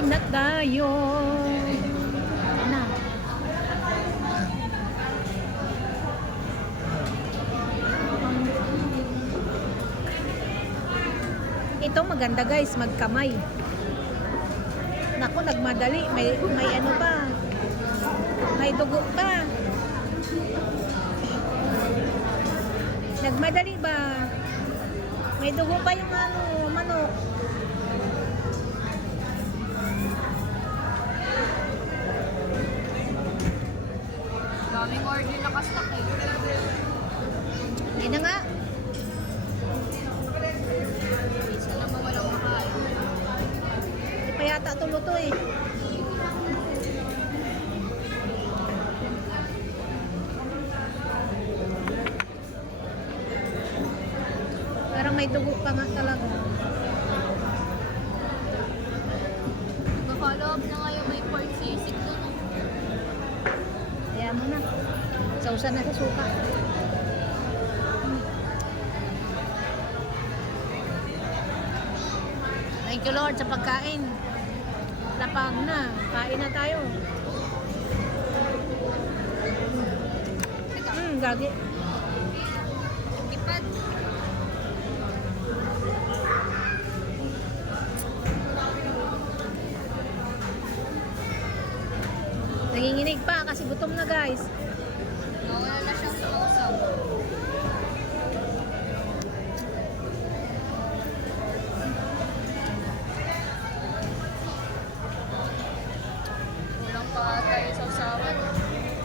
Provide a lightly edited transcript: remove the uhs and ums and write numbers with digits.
Kain na tayo. Na. Ito maganda guys, magkamay. Naku, nagmadali. May ano pa. May dugo pa. Nagmadali ba? May dugo pa yung ano, manok. Daming order na kastak eh. Hindi na nga. Isa lang ba walang makain? Hindi pa yata tuluto eh. Parang may dugo pa nga talaga. Nag-follow up na nga yung may pork sisig doon. Kaya mo na. Sausan na sa suka. Thank you Lord sa pagkain. Lapag na. Kain na tayo. Gagi. Tipad. Nanginginig pa kasi gutom na guys. Nawala na siyang sausaw.